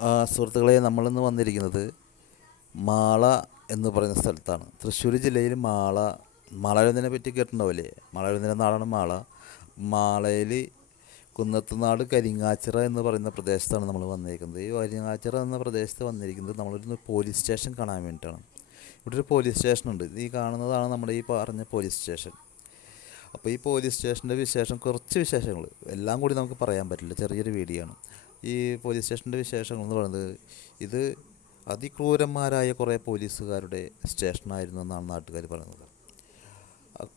സുഹൃത്തുക്കളെ നമ്മളിന്ന് വന്നിരിക്കുന്നത് മാള എന്ന് പറയുന്ന സ്ഥലത്താണ്. തൃശ്ശൂർ ജില്ലയിൽ മാള മാളാരുന്നതിനെ പറ്റി കേട്ടിട്ടുണ്ടാവില്ലേ? മാളാരുന്നതിന്റെ നാടാണ് മാള. മാളയിൽ കുന്നത്തുനാട് കരിങ്ങാച്ചിറ എന്ന് പറയുന്ന പ്രദേശത്താണ് നമ്മൾ വന്നിരിക്കുന്നത്. ഈ കരിങ്ങാച്ചിറ എന്ന പ്രദേശത്ത് വന്നിരിക്കുന്നത് നമ്മളൊരു പോലീസ് സ്റ്റേഷൻ കാണാൻ വേണ്ടിയിട്ടാണ്. ഇവിടെ ഒരു പോലീസ് സ്റ്റേഷനുണ്ട് ഈ കാണുന്നതാണ് നമ്മുടെ ഈ പറഞ്ഞ പോലീസ് സ്റ്റേഷൻ. അപ്പോൾ ഈ പോലീസ് സ്റ്റേഷന്റെ വിശേഷം കുറച്ച് വിശേഷങ്ങൾ എല്ലാം കൂടി നമുക്ക് പറയാൻ പറ്റില്ല. ചെറിയൊരു വീഡിയോ ആണ്. ഈ പോലീസ് സ്റ്റേഷന്റെ വിശേഷങ്ങൾ എന്ന് പറയുന്നത് ഇത് അതിക്രൂരന്മാരായ കുറേ പോലീസുകാരുടെ സ്റ്റേഷനായിരുന്നു എന്നാണ് നാട്ടുകാർ പറയുന്നത്.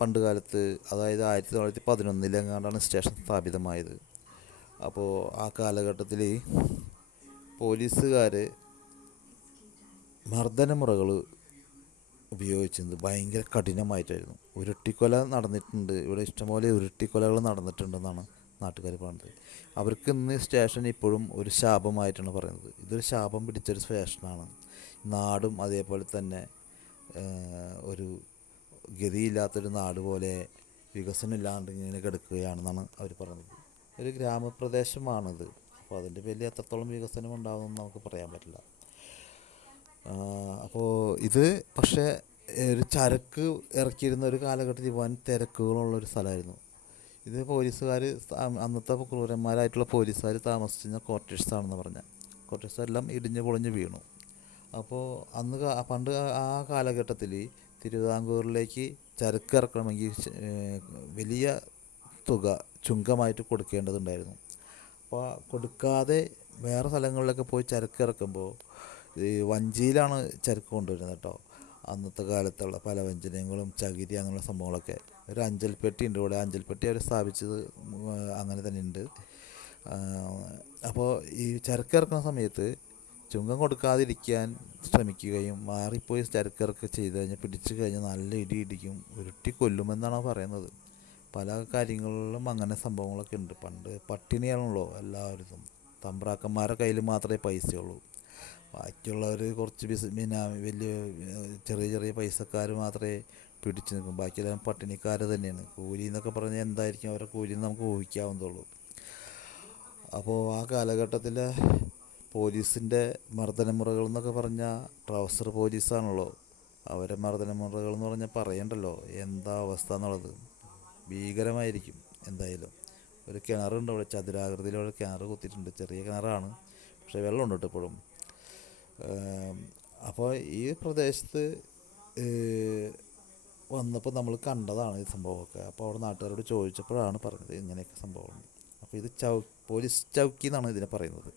പണ്ട് കാലത്ത് അതായത് ആയിരത്തി തൊള്ളായിരത്തി പതിനൊന്നിലെങ്ങാണ്ടാണ് സ്റ്റേഷൻ സ്ഥാപിതമായത്. അപ്പോൾ ആ കാലഘട്ടത്തിൽ പോലീസുകാർ മർദ്ദനമുറകൾ ഉപയോഗിച്ചിരുന്നത് ഭയങ്കര കഠിനമായിട്ടായിരുന്നു. ഉരുട്ടിക്കൊല നടന്നിട്ടുണ്ട്. ഇവിടെ ഇഷ്ടംപോലെ ഉരുട്ടിക്കൊലകൾ നടന്നിട്ടുണ്ടെന്നാണ് നാട്ടുകാർ പറയുന്നത് അവർക്ക് ഇന്ന് സ്റ്റേഷൻ ഇപ്പോഴും ഒരു ശാപമായിട്ടാണ് പറയുന്നത്. ഇതൊരു ശാപം പിടിച്ചൊരു സ്റ്റേഷനാണ് നാടും അതേപോലെ തന്നെ ഒരു ഗതിയില്ലാത്തൊരു നാട് പോലെ വികസനം ഇല്ലാണ്ട് ഇങ്ങനെ കിടക്കുകയാണെന്നാണ് അവർ പറയുന്നത്. ഒരു ഗ്രാമപ്രദേശമാണിത്. അപ്പോൾ അതിന്റെ പേരിൽ എത്രത്തോളം വികസനം ഉണ്ടാകുമെന്ന് നമുക്ക് പറയാൻ പറ്റില്ല. അപ്പോൾ ഇത് പക്ഷേ ഒരു ചരക്ക് ഇറക്കിയിരുന്ന ഒരു കാലഘട്ടത്തിൽ വൻ തിരക്കുകളുള്ള ഒരു സ്ഥലമായിരുന്നു. ഇത് പോലീസുകാർ അന്നത്തെ ക്രൂരന്മാരായിട്ടുള്ള പോലീസുകാർ താമസിച്ചിരുന്ന ക്വാർട്ടേഴ്സാണെന്ന് പറഞ്ഞ. ക്വാർട്ടേഴ്സ് എല്ലാം ഇടിഞ്ഞ് പൊളിഞ്ഞ് വീണു. അപ്പോൾ അന്ന് പണ്ട് ആ കാലഘട്ടത്തിൽ തിരുവിതാംകൂറിലേക്ക് ചരക്ക് ഇറക്കണമെങ്കിൽ വലിയ തുക ചുങ്കമായിട്ട് കൊടുക്കേണ്ടതുണ്ടായിരുന്നു. അപ്പോൾ കൊടുക്കാതെ വേറെ സ്ഥലങ്ങളിലൊക്കെ പോയി ചരക്ക് ഇറക്കുമ്പോൾ ഈ വഞ്ചിയിലാണ് ചരക്ക് കൊണ്ടുവരുന്നത് കേട്ടോ അന്നത്തെ കാലത്തുള്ള പല വ്യഞ്ജനങ്ങളും ചകിരി അങ്ങനെയുള്ള സംഭവങ്ങളൊക്കെ. ഒരു അഞ്ചൽപ്പെട്ടി ഉണ്ട് ഇവിടെ. അഞ്ചൽപ്പെട്ടി അവർ സ്ഥാപിച്ചത് അങ്ങനെ തന്നെ ഉണ്ട്. അപ്പോൾ ഈ ചരക്ക് ഇറക്കുന്ന സമയത്ത് ചുങ്കം കൊടുക്കാതിരിക്കാൻ ശ്രമിക്കുകയും മാറിപ്പോയി ചരക്കിറക്ക് ചെയ്ത് കഴിഞ്ഞാൽ പിടിച്ചു കഴിഞ്ഞാൽ നല്ല ഇടി ഇടിക്കും ഉരുട്ടി കൊല്ലുമെന്നാണ് പറയുന്നത്. പല കാര്യങ്ങളിലും അങ്ങനെ സംഭവങ്ങളൊക്കെ ഉണ്ട്. പണ്ട് പട്ടിണിയാണല്ലോ എല്ലാവരും തമ്പ്രാക്കന്മാരുടെ കയ്യിൽ മാത്രമേ പൈസയുള്ളൂ. ബാക്കിയുള്ളവർ കുറച്ച് ബിസ് പിന്നെ വലിയ ചെറിയ ചെറിയ പൈസക്കാർ മാത്രമേ പിടിച്ചു നിൽക്കും. ബാക്കിയെല്ലാം പട്ടിണിക്കാർ തന്നെയാണ്. കൂലി എന്നൊക്കെ പറഞ്ഞാൽ എന്തായിരിക്കും അവരുടെ കൂലി നമുക്ക് ഊഹിക്കാവുന്നതുള്ളൂ അപ്പോൾ ആ കാലഘട്ടത്തിലെ പോലീസിന്റെ മർദ്ദനമുറകൾ എന്നൊക്കെ പറഞ്ഞാൽ ട്രൗസർ പോലീസാണല്ലോ. അവരെ മർദ്ദനമുറകൾ എന്ന് പറഞ്ഞാൽ പറയണ്ടല്ലോ. എന്താ അവസ്ഥ എന്നുള്ളത്. ഭീകരമായിരിക്കും എന്തായാലും. ഒരു കിണറുണ്ട് അവിടെ. ചതുരാകൃതിയിലുള്ള കിണർ കുത്തിയിട്ടുണ്ട്. ചെറിയ കിണറാണ്. പക്ഷേ വെള്ളമുണ്ട് ഇപ്പോഴും. അപ്പോൾ ഈ പ്രദേശത്ത് വന്നപ്പോൾ നമ്മൾ കണ്ടതാണ് ഈ സംഭവമൊക്കെ. അപ്പോൾ അവിടെ നാട്ടുകാരോട് ചോദിച്ചപ്പോഴാണ് പറഞ്ഞത് ഇങ്ങനെയൊക്കെ സംഭവം. അപ്പോൾ ഇത് ചൗ പോലീസ് ചൗക്കി എന്നാണ് ഇതിനെ പറയുന്നത്.